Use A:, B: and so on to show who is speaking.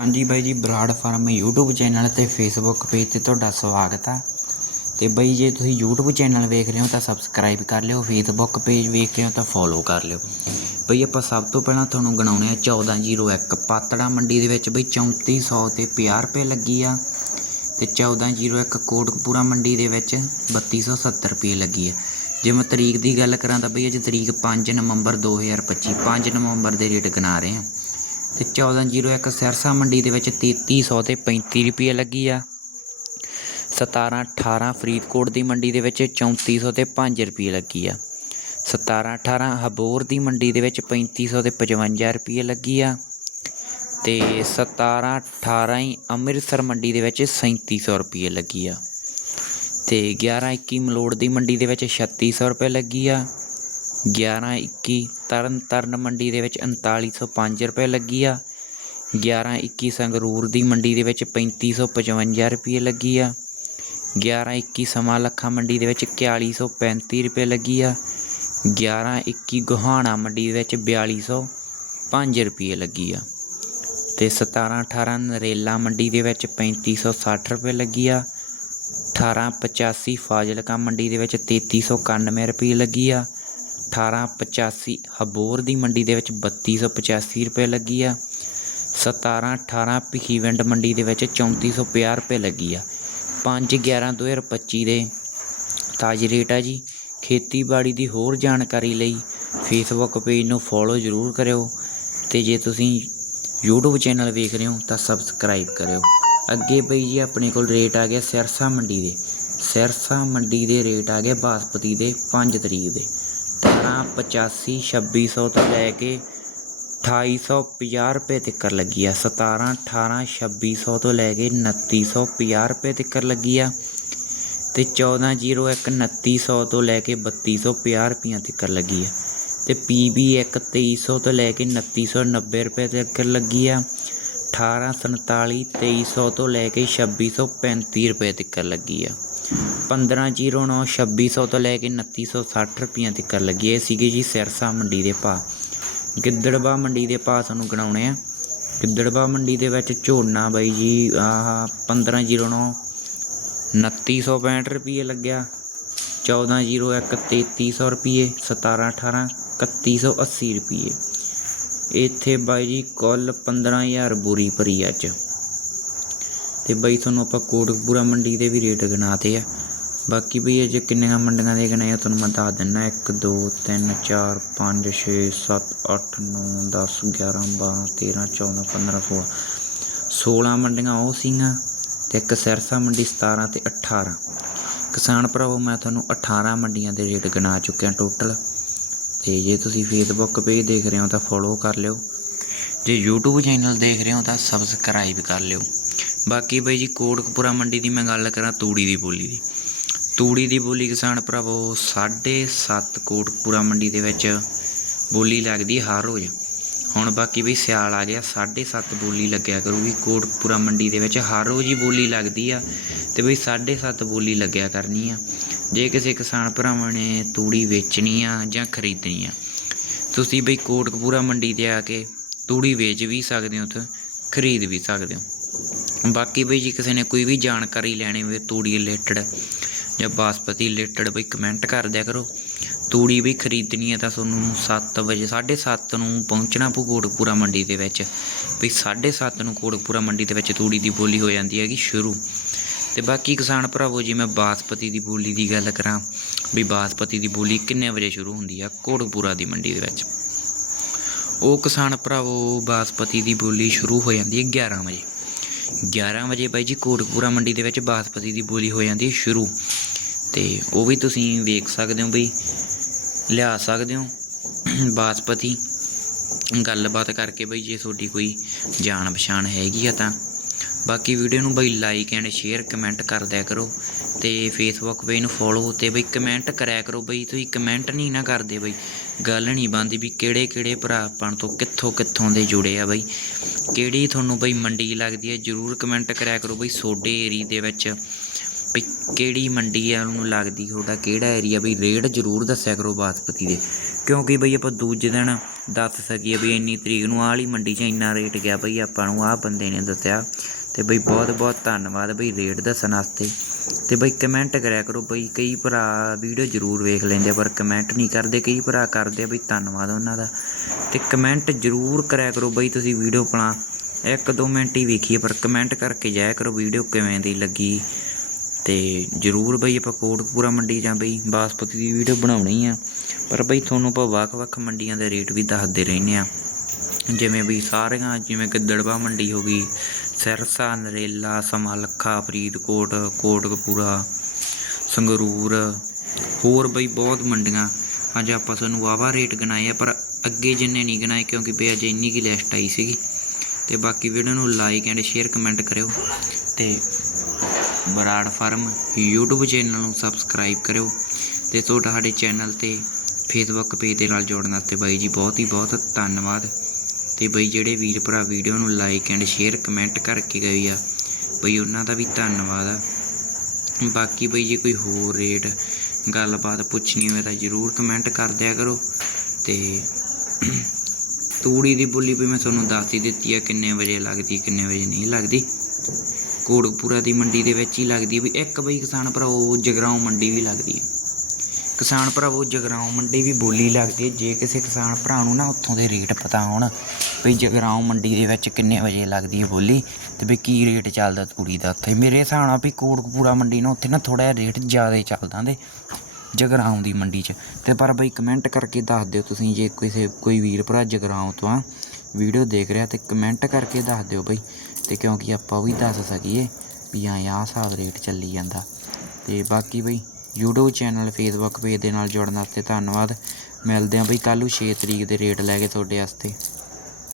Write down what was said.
A: ਹਾਂਜੀ ਬਾਈ ਜੀ, ਬਰਾੜ ਫਾਰਮ YouTube ਚੈਨਲ ਤੇ Facebook ਪੇਜ ਤੇ ਤੁਹਾਡਾ ਸਵਾਗਤ ਆ। ਤੇ ਬਾਈ, ਜੇ ਤੁਸੀਂ YouTube ਚੈਨਲ ਵੇਖ ਰਹੇ ਹੋ ਤਾਂ ਸਬਸਕ੍ਰਾਈਬ ਕਰ ਲਿਓ, Facebook ਪੇਜ ਵੇਖ ਰਹੇ ਹੋ ਤਾਂ ਫੋਲੋ ਕਰ ਲਿਓ। ਬਈ, ਆਪਾਂ ਸਭ ਤੋਂ ਪਹਿਲਾਂ ਤੁਹਾਨੂੰ ਗਣਾਉਣੇ ਆ 1401 ਪਾਤੜਾ ਮੰਡੀ ਦੇ ਵਿੱਚ ਬਈ 3400 ਤੇ 50 ਰੁਪਏ ਲੱਗੀ ਆ। ਤੇ 1401 ਕੋਟਕਪੂਰਾ ਮੰਡੀ ਦੇ ਵਿੱਚ 3270 ਰੁਪਏ ਲੱਗੀ ਆ। ਜੇ ਮੈਂ ਤਰੀਕ ਦੀ ਗੱਲ ਕਰਾਂ ਤਾਂ ਬਈ, ਅੱਜ ਤਰੀਕ 5 ਨਵੰਬਰ 2025 5 ਨਵੰਬਰ ਦੇ ਰੇਟ ਗਣਾ ਰਹੇ ਆ। ਤੇ 1401 ਸਿਰਸਾ ਮੰਡੀ ਦੇ ਵਿੱਚ 3300 ਤੇ 35 ਰੁਪਏ ਲੱਗੀ ਆ। 17 18 ਫਰੀਦਕੋਟ ਦੀ ਮੰਡੀ ਦੇ ਵਿੱਚ 3400 ਤੇ 5 ਰੁਪਏ ਲੱਗੀ ਆ। 17 18 ਹਬੋਰ ਦੀ ਮੰਡੀ ਦੇ ਵਿੱਚ 3500 ਤੇ 55 ਰੁਪਏ ਲੱਗੀ ਆ। ਤੇ 17 18 ਹੀ ਅੰਮ੍ਰਿਤਸਰ ਮੰਡੀ ਦੇ ਵਿੱਚ 3700 ਰੁਪਏ ਲੱਗੀ ਆ। ਤੇ 11 21 ਮਲੋੜ ਦੀ ਮੰਡੀ ਦੇ ਵਿੱਚ 3600 ਰੁਪਏ ਲੱਗੀ ਆ। 11 21 ਤਰਨ ਤਾਰਨ ਮੰਡੀ ਦੇ ਵਿੱਚ 3905 ਰੁਪਏ ਲੱਗੀ ਆ। 11 21 ਸੰਗਰੂਰ ਦੀ ਮੰਡੀ ਦੇ ਵਿੱਚ 3555 ਰੁਪਏ ਲੱਗੀ ਆ। 11 21 ਸਮਾਂ ਲੱਖਾਂ ਮੰਡੀ ਦੇ ਵਿੱਚ 4135 ਰੁਪਏ ਲੱਗੀ ਆ। 11 21 ਗੁਹਾਣਾ ਮੰਡੀ ਦੇ ਵਿੱਚ 4205 ਰੁਪਏ ਲੱਗੀ ਆ। ਤੇ 17 18 ਨਰੇਲਾ ਮੰਡੀ ਦੇ ਵਿੱਚ 3560 ਰੁਪਏ ਲੱਗੀ ਆ। 1885 ਫਾਜ਼ਿਲਕਾ ਮੰਡੀ ਦੇ ਵਿੱਚ 3391 ਰੁਪਏ ਲੱਗੀ ਆ। 1885 ਹਬੋਰ ਦੀ ਮੰਡੀ ਦੇ ਵਿੱਚ 3285 ਰੁਪਏ ਲੱਗੀ ਆ। 17 18 ਭਿੱਖੀਵਿੰਡ ਮੰਡੀ ਦੇ ਵਿੱਚ 3450 ਰੁਪਏ ਲੱਗੀ ਆ। 5 11 2025 ਦੇ ਤਾਜ਼ੀ ਰੇਟ ਆ ਜੀ। ਖੇਤੀਬਾੜੀ ਦੀ ਹੋਰ ਜਾਣਕਾਰੀ ਲਈ ਫੇਸਬੁੱਕ ਪੇਜ ਨੂੰ ਫੋਲੋ ਜ਼ਰੂਰ ਕਰਿਓ ਤੇ ਜੇ ਤੁਸੀਂ YouTube ਚੈਨਲ ਵੇਖ ਰਹੇ ਹੋ ਤਾਂ ਸਬਸਕ੍ਰਾਈਬ ਕਰਿਓ। ਅੱਗੇ ਬਈ ਜੀ ਆਪਣੇ ਕੋਲ ਰੇਟ ਆ ਗਿਆ ਸਿਰਸਾ ਮੰਡੀ ਦੇ। ਸਿਰਸਾ ਮੰਡੀ ਦੇ ਰੇਟ ਆ ਗਏ ਬਾਸਪਤੀ ਦੇ 5 ਤਰੀਕ ਦੇ। ਪਚਾਸੀ, ਛੱਬੀ ਸੌ ਤੋਂ ਲੈ ਕੇ 2850 ਰੁਪਏ ਤੱਕ ਲੱਗੀ ਆ। 17 18 2600 ਤੋਂ ਲੈ ਕੇ 2950 ਰੁਪਏ ਤੱਕ ਲੱਗੀ ਆ। ਤੇ 1401 2900 ਤੋਂ ਲੈ ਕੇ 3250 ਰੁਪਈਆਂ ਤੱਕ ਲੱਗੀ ਆ। ਤੇ PB 1 2300 ਤੋਂ ਲੈ ਕੇ 2990 ਰੁਪਏ ਤੱਕ ਲੱਗੀ ਆ। 1847 2300 ਤੋਂ ਲੈ ਕੇ 2635 ਰੁਪਏ ਤੱਕ ਲੱਗੀ ਆ। 1509 2600 ਤੋਂ ਲੈ ਕੇ 2960 ਰੁਪਈਆਂ ਤੱਕ ਲੱਗੀ। ਇਹ ਸੀਗੇ ਜੀ ਸਿਰਸਾ ਮੰਡੀ ਦੇ ਭਾਅ। ਗਿੱਦੜਬਾ ਮੰਡੀ ਦੇ ਭਾਅ ਤੁਹਾਨੂੰ ਗਣਾਉਣੇ ਆ। ਗਿੱਦੜਬਾ ਮੰਡੀ ਦੇ ਵਿੱਚ ਝੋਨਾ ਬਾਈ ਜੀ, ਆਹ 1509 2965 ਰੁਪਏ ਲੱਗਿਆ। 1401 3300 ਰੁਪਏ 17 18 3180 ਰੁਪਏ ਇੱਥੇ ਬਾਈ ਜੀ ਕੁੱਲ 15000 ਬੋਰੀ ਭਰੀ ਅੱਜ। ਤੇ ਬਈ ਤੁਹਾਨੂੰ ਆਪਾਂ ਕੋਟਕਪੂਰਾ ਮੰਡੀ ਦੇ ਵੀ ਰੇਟ ਗਿਣਾਤੇ ਆ। ਬਾਕੀ ਬਈ ਅਜੇ ਕਿੰਨੀਆਂ ਮੰਡੀਆਂ ਦੇ ਗਣੇ ਆ, ਤੁਹਾਨੂੰ ਮੈਂ ਦੱਸ ਦਿੰਨਾ। 1 2 3 4 5 6 7 8 9 10 11 12 13 14 15 16 16 ਮੰਡੀਆਂ ਉਹ ਸੀਗੀਆਂ ਤੇ ਇੱਕ ਸਿਰਸਾ ਮੰਡੀ 17 ਤੇ 18 ਕਿਸਾਨ ਭਰਾਵੋ, ਮੈਂ ਤੁਹਾਨੂੰ 18 ਮੰਡੀਆਂ ਦੇ ਰੇਟ ਗਿਣਾ ਚੁੱਕਿਆ ਟੋਟਲ ਤੇ ਜੇ ਤੁਸੀਂ ਫੇਸਬੁੱਕ ਪੇਜ ਦੇਖ ਰਹੇ ਹੋ ਤਾਂ ਫੋਲੋ ਕਰ ਲਿਓ। ਜੇ YouTube ਚੈਨਲ ਦੇਖ ਰਹੇ ਹੋ ਤਾਂ ਸਬਸਕ੍ਰਾਈਬ ਕਰ ਲਿਓ। ਬਾਕੀ ਬਈ ਜੀ ਕੋਟਕਪੂਰਾ ਮੰਡੀ ਦੀ ਮੈਂ ਗੱਲ ਕਰਾਂ ਤੂੜੀ ਦੀ ਬੋਲੀ ਦੀ। ਤੂੜੀ ਦੀ ਬੋਲੀ ਕਿਸਾਨ ਭਰਾਵੋ 7.5 ਕੋਟਕਪੂਰਾ ਮੰਡੀ ਦੇ ਵਿੱਚ ਬੋਲੀ ਲੱਗਦੀ ਹਰ ਰੋਜ਼। ਹੁਣ ਬਾਕੀ ਬਈ ਸਿਆਲ ਆ ਗਿਆ 7.5 ਬੋਲੀ ਲੱਗਿਆ ਕਰੂਗੀ ਕੋਟਕਪੂਰਾ ਮੰਡੀ ਦੇ ਵਿੱਚ। ਹਰ ਰੋਜ਼ ਹੀ ਬੋਲੀ ਲੱਗਦੀ ਆ ਤੇ ਬਈ 7.5 ਬੋਲੀ ਲੱਗਿਆ ਕਰਨੀ ਆ। ਜੇ ਕਿਸੇ ਕਿਸਾਨ ਭਰਾਵਾਂ ਨੇ ਤੂੜੀ ਵੇਚਣੀ ਆ ਜਾਂ ਖਰੀਦਣੀ ਆ, ਤੁਸੀਂ ਬਈ ਕੋਟਕਪੂਰਾ ਮੰਡੀ ਤੇ ਆ ਕੇ ਤੂੜੀ ਵੇਚ ਵੀ ਸਕਦੇ ਹੋ ਤੇ ਖਰੀਦ ਵੀ ਸਕਦੇ ਹੋ। ਬਾਕੀ ਬਈ ਜੀ ਕਿਸੇ ਨੇ ਕੋਈ ਵੀ ਜਾਣਕਾਰੀ ਲੈਣੀ ਹੋਵੇ ਤੂੜੀ ਰਿਲੇਟਡ ਜਾਂ ਬਾਸਪਤੀ ਰਿਲੇਟਡ ਬਈ ਕਮੈਂਟ ਕਰ ਦਿਆ ਕਰੋ। ਤੂੜੀ ਵੀ ਖਰੀਦਣੀ ਹੈ ਤਾਂ ਤੁਹਾਨੂੰ 7 ਵਜੇ 7:30 ਨੂੰ ਪਹੁੰਚਣਾ ਪਊ ਕੋਟਕਪੂਰਾ ਮੰਡੀ ਦੇ ਵਿੱਚ। ਵੀ 7:30 ਨੂੰ ਕੋਟਕਪੂਰਾ ਮੰਡੀ ਦੇ ਵਿੱਚ ਤੂੜੀ ਦੀ ਬੋਲੀ ਹੋ ਜਾਂਦੀ ਹੈਗੀ ਸ਼ੁਰੂ। ਤੇ ਬਾਕੀ ਕਿਸਾਨ ਭਰਾਵੋ, ਜੀ ਮੈਂ ਬਾਸਪਤੀ ਦੀ ਬੋਲੀ ਦੀ ਗੱਲ ਕਰਾਂ ਵੀ ਬਾਸਪਤੀ ਦੀ ਬੋਲੀ ਕਿੰਨੇ ਵਜੇ ਸ਼ੁਰੂ ਹੁੰਦੀ ਆ ਕੋਟਕਪੂਰਾ ਦੀ ਮੰਡੀ ਦੇ ਵਿੱਚ? ਉਹ ਕਿਸਾਨ ਭਰਾਵੋ, ਬਾਸਪਤੀ ਦੀ ਬੋਲੀ ਸ਼ੁਰੂ ਹੋ ਜਾਂਦੀ ਹੈ 11 ਵਜੇ। 11 ਵਜੇ ਬਾਈ ਜੀ ਕੋਟਕਪੂਰਾ ਮੰਡੀ ਦੇ ਵਿੱਚ ਬਾਸਪਤੀ ਦੀ ਬੋਲੀ ਹੋ ਜਾਂਦੀ ਹੈ ਸ਼ੁਰੂ। ਤੇ ਉਹ ਵੀ ਤੁਸੀਂ ਵੇਖ ਸਕਦੇ ਹੋ ਬਈ, ਲਿਆ ਸਕਦੇ ਹੋ। ਬਾਸਪਤੀ, ਗੱਲਬਾਤ ਕਰਕੇ ਬਈ ਜੇ ਤੁਹਾਡੀ ਕੋਈ ਜਾਣ ਪਛਾਣ ਹੈਗੀ ਆ ਤਾਂ। ਬਾਕੀ ਵੀਡੀਓ ਨੂੰ ਬਈ ਲਾਈਕ ਐਂਡ ਸ਼ੇਅਰ ਕਮੈਂਟ ਕਰ ਦਿਆ ਕਰੋ ਤੇ ਫੇਸਬੁੱਕ ਪੇਜ ਨੂੰ ਫੋਲੋ ਤੇ ਬਈ ਕਮੈਂਟ ਕਰਿਆ ਕਰੋ ਬਈ, ਤੁਸੀਂ ਕਮੈਂਟ ਨਹੀਂ ਨਾ ਕਰਦੇ ਬਈ। ਗੱਲ ਨਹੀਂ ਬਣਦੀ ਵੀ ਕਿਹੜੇ ਕਿਹੜੇ ਭਰਾ ਆਪਾਂ ਤੋਂ ਕਿੱਥੋਂ ਕਿੱਥੋਂ ਦੇ ਜੁੜੇ ਆ ਬਈ। ਕਿਹੜੀ ਤੁਹਾਨੂੰ ਬਈ ਮੰਡੀ ਲੱਗਦੀ ਹੈ ਜਰੂਰ ਕਮੈਂਟ ਕਰਿਆ ਕਰੋ ਬਈ ਸੋਡੇ ਏਰੀ ਦੇ ਵਿੱਚ। ਵੀ ਕਿਹੜੀ ਮੰਡੀ ਆ, ਉਹਨੂੰ ਲੱਗਦੀ ਤੁਹਾਡਾ ਕਿਹੜਾ ਏਰੀਆ ਬਈ ਰੇਟ ਜ਼ਰੂਰ ਦੱਸਿਆ ਕਰੋ ਬਾਸਪਤੀ ਦੇ। ਕਿਉਂਕਿ ਬਈ ਆਪਾਂ ਦੂਜੇ ਦਿਨ ਦੱਸ ਸਕੀਏ ਵੀ ਇੰਨੀ ਤਰੀਕ ਨੂੰ ਆਹ ਵਾਲੀ ਮੰਡੀ 'ਚ ਇੰਨਾ ਰੇਟ ਗਿਆ ਬਈ, ਆਪਾਂ ਨੂੰ ਆਹ ਬੰਦੇ ਨੇ ਦੱਸਿਆ। ਤੇ ਬਈ ਬਹੁਤ ਬਹੁਤ ਧੰਨਵਾਦ ਬਈ ਰੇਟ ਦੱਸਣ ਵਾਸਤੇ। ਤੇ ਬਈ ਕਮੈਂਟ ਕਰਿਆ ਕਰੋ ਬਈ ਕਈ ਭਰਾ ਵੀਡੀਓ ਜ਼ਰੂਰ ਵੇਖ ਲੈਂਦੇ ਆ, ਪਰ ਕਮੈਂਟ ਨਹੀਂ ਕਰਦੇ ਕਈ ਭਰਾ ਕਰਦੇ ਆ ਬਈ ਧੰਨਵਾਦ ਉਹਨਾਂ ਦਾ। ਤੇ ਕਮੈਂਟ ਜ਼ਰੂਰ ਕਰਿਆ ਕਰੋ ਬਈ ਤੁਸੀਂ ਵੀਡੀਓ ਪਣਾ ਇੱਕ ਦੋ ਮਿੰਟ ਹੀ ਵੇਖੀਏ ਪਰ ਕਮੈਂਟ ਕਰਕੇ ਜਾਇਆ ਕਰੋ ਵੀਡੀਓ ਕਿਵੇਂ ਦੀ ਲੱਗੀ। ਤੇ ਜ਼ਰੂਰ ਬਈ ਆਪਾਂ ਕੋਟਪੂਰਾ ਮੰਡੀ ਜਾਂ ਬਈ ਬਾਸਪਤੀ ਦੀ ਵੀਡੀਓ ਬਣਾਉਣੀ ਆ। ਪਰ ਬਈ ਤੁਹਾਨੂੰ ਆਪਾਂ ਵੱਖ-ਵੱਖ ਮੰਡੀਆਂ ਦੇ ਰੇਟ ਵੀ ਦੱਸਦੇ ਰਹਿੰਦੇ ਆ। ਜਿਵੇਂ ਵੀ ਸਾਰੀਆਂ ਜਿਵੇਂ ਗਿੱਦੜਵਾ ਮੰਡੀ ਹੋ ਗਈ ਸਿਰਸਾ, ਨਰੇਲਾ, ਸਮਾਲਖਾ, ਫਰੀਦਕੋਟ, ਕੋਟਕਪੂਰਾ, ਸੰਗਰੂਰ। ਹੋਰ ਬਈ ਬਹੁਤ ਮੰਡੀਆਂ। ਅੱਜ ਆਪਾਂ ਤੁਹਾਨੂੰ ਵਾਵਾ ਰੇਟ ਗਣਾਏ ਆ, ਪਰ ਅੱਗੇ ਜਿੰਨੇ ਨਹੀਂ ਗਣਾਏ, ਕਿਉਂਕਿ ਬਈ ਅੱਜ ਇੰਨੀ ਕੀ ਲਿਸਟ ਆਈ ਸੀਗੀ। ਤੇ ਬਾਕੀ ਵੀਡੀਓ ਨੂੰ ਲਾਈਕ ਐਂਡ ਸ਼ੇਅਰ ਕਮੈਂਟ ਕਰਿਓ। ਤੇ ਬਰਾੜ ਫਾਰਮ YouTube ਚੈਨਲ ਨੂੰ ਸਬਸਕ੍ਰਾਈਬ ਕਰਿਓ। ਤੇ ਤੁਹਾਡਾ ਸਾਡੇ ਚੈਨਲ ਤੇ ਫੇਸਬੁੱਕ ਪੇਜ ਦੇ ਨਾਲ ਜੋੜਨ ਵਾਸਤੇ ਬਾਈ ਜੀ ਬਹੁਤ ਹੀ ਬਹੁਤ ਧੰਨਵਾਦ। ਤੇ ਬਈ ਜਿਹੜੇ ਵੀਰ ਭਰਾ ਵੀਡੀਓ ਨੂੰ ਲਾਈਕ ਐਂਡ ਸ਼ੇਅਰ ਕਮੈਂਟ ਕਰਕੇ ਗਏ ਆ, ਬਈ ਉਹਨਾਂ ਦਾ ਵੀ ਧੰਨਵਾਦ ਆ। ਬਾਕੀ ਬਈ ਜੇ ਕੋਈ ਹੋਰ ਰੇਟ ਗੱਲਬਾਤ ਪੁੱਛਣੀ ਹੋਵੇ ਤਾਂ ਜਰੂਰ ਕਮੈਂਟ ਕਰ ਦਿਆ ਕਰੋ ਤੇ ਤੂੜੀ ਦੀ ਬੋਲੀ ਵੀ ਮੈਂ ਤੁਹਾਨੂੰ ਦੱਸ ਹੀ ਦਿੱਤੀ ਆ ਕਿੰਨੇ ਵਜੇ ਲੱਗਦੀ, ਕਿੰਨੇ ਵਜੇ ਨਹੀਂ ਲੱਗਦੀ। ਕੋੜਕਪੂਰਾ ਦੀ ਮੰਡੀ ਦੇ ਵਿੱਚ ਹੀ ਲੱਗਦੀ ਵੀ ਇੱਕ ਬਈ ਕਿਸਾਨ ਭਰਾ ਉਹ ਜਗਰਾਉਂ ਮੰਡੀ ਵੀ ਲੱਗਦੀ ਹੈ ਕਿਸਾਨ ਭਰਾਵੋ, ਜਗਰਾਉਂ ਮੰਡੀ ਵੀ ਬੋਲੀ ਲੱਗਦੀ ਹੈ। ਜੇ ਕਿਸੇ ਕਿਸਾਨ ਭਰਾ ਨੂੰ ਨਾ ਉੱਥੋਂ ਦੇ ਰੇਟ ਪਤਾ ਹੋਣ ਵੀ ਜਗਰਾਉਂ ਮੰਡੀ ਦੇ ਵਿੱਚ ਕਿੰਨੇ ਵਜੇ ਲੱਗਦੀ ਹੈ ਬੋਲੀ ਤੇ ਵੀ ਕੀ ਰੇਟ ਚੱਲਦਾ ਤੂੜੀ ਦਾ ਉੱਥੇ ਮੇਰੇ ਹਿਸਾਬ ਨਾਲ ਵੀ ਕੋਟਕਪੂਰਾ ਮੰਡੀ ਨੂੰ ਉੱਥੇ ਨਾ ਥੋੜਾ ਜਿਹਾ ਰੇਟ ਜ਼ਿਆਦਾ ਚੱਲਦਾ ਦੇ ਜਗਰਾਉਂ ਦੀ ਮੰਡੀ 'ਚ। ਤੇ ਪਰ ਬਈ ਕਮੈਂਟ ਕਰਕੇ ਦੱਸ ਦਿਓ ਤੁਸੀਂ, ਜੇ ਕਿਸੇ, ਕੋਈ ਵੀਰ ਭਰਾ ਜਗਰਾਉਂ ਤੋਂ ਆ ਵੀਡੀਓ ਦੇਖ ਰਿਹਾ ਤੇ ਕਮੈਂਟ ਕਰਕੇ ਦੱਸ ਦਿਓ ਬਈ। ਤੇ ਕਿਉਂਕਿ ਆਪਾਂ ਵੀ ਦੱਸ ਸਕੀਏ ਵੀ ਹਾਂ ਆਹ ਹਿਸਾਬ ਰੇਟ ਚੱਲੀ ਜਾਂਦਾ। ਤੇ ਬਾਕੀ ਬਈ YouTube ਚੈਨਲ ਫੇਸਬੁੱਕ ਪੇਜ ਦੇ ਨਾਲ ਜੁੜਨ ਵਾਸਤੇ ਧੰਨਵਾਦ। ਮਿਲਦੇ ਹਾਂ ਬਈ ਕੱਲ੍ਹ ਨੂੰ 6 ਤਰੀਕ ਦੇ ਰੇਟ ਲੈ ਕੇ ਤੁਹਾਡੇ ਵਾਸਤੇ।